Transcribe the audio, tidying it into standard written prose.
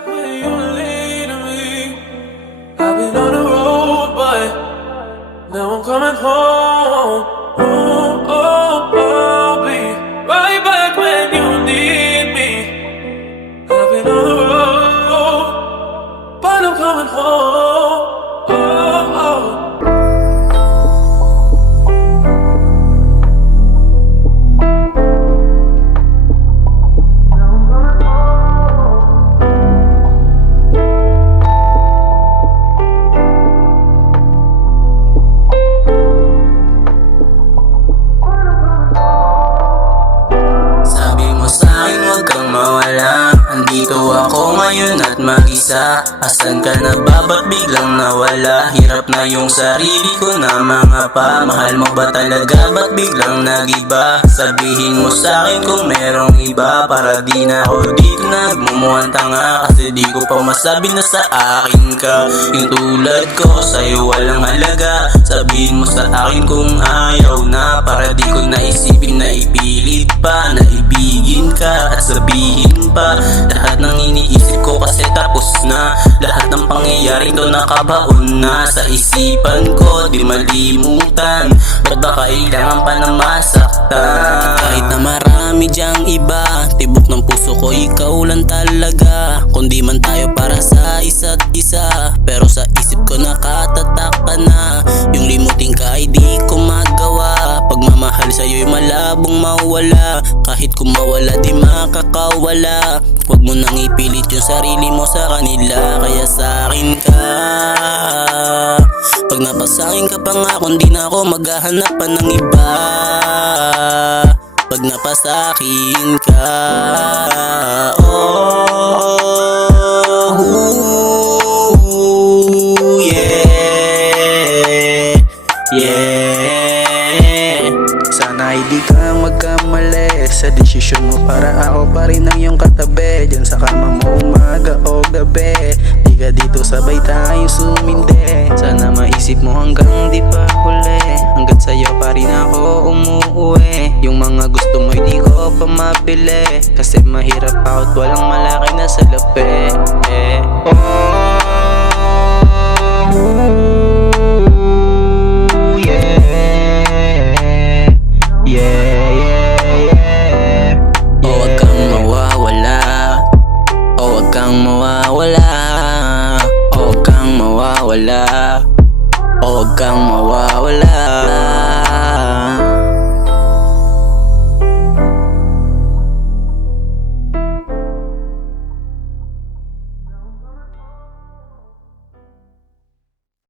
back when you needed me. I've been on the road, but now I'm coming home. Oh, oh, I'll be right back when you need me. I've been on the road, but I'm coming home. Oh, oh. Andito ako ngayon at mag-isa. Asan ka na ba? Ba't biglang nawala? Hirap na yung sarili ko na mga pa. Mahal mo ba talaga? Ba't biglang nagiba? Sabihin mo sa'kin kung merong iba, para di na ako dito nagmumuhang tanga. Kasi di ko pa masabi na sa akin ka. Yung tulad ko sa'yo walang halaga. Sabihin mo sa akin kung ayaw na, para di ko naisipin na ipilit pa na ibigin ka at sabihin pa lahat ng iniisip ko, kasi tapos na. Lahat ng pangyayari to nakabaon na sa isipan ko, di malimutan. Ba't ba kailangan pa na masaktan? Kahit na marami dyang iba, tibok ng puso ko ikaw lang talaga. Kung di man tayo para sa isa't isa, pero sa isip ko nakatatak ka na. Yung limutin ka ay di ko magawa. Pagmamahal sa'yo'y malabong mawala. Kahit kung mawala di makakawala. Huwag mo nang ipilit yung sarili mo sa kanila, kaya sa'kin ka. Pag napasakin ka pa nga, kung di na ako maghahanap pa ng iba. Pag napasakin ka, oh, yeah, yeah. Sana hindi ka magkamali sa desisyon mo, para ako pa rin ang iyong katabi. Diyan sa kama mo umaga o gabi, di ka dito sabay tayo sumindi. Sana maisip mo hanggang di pa huli, hanggat sa'yo pa rin ako umuwi. Yung mga gusto mo hindi ko pa mapili, kasi mahirap out, walang malaki na salapi. Oh, huwag kang mawawala, huwag kang mawawala.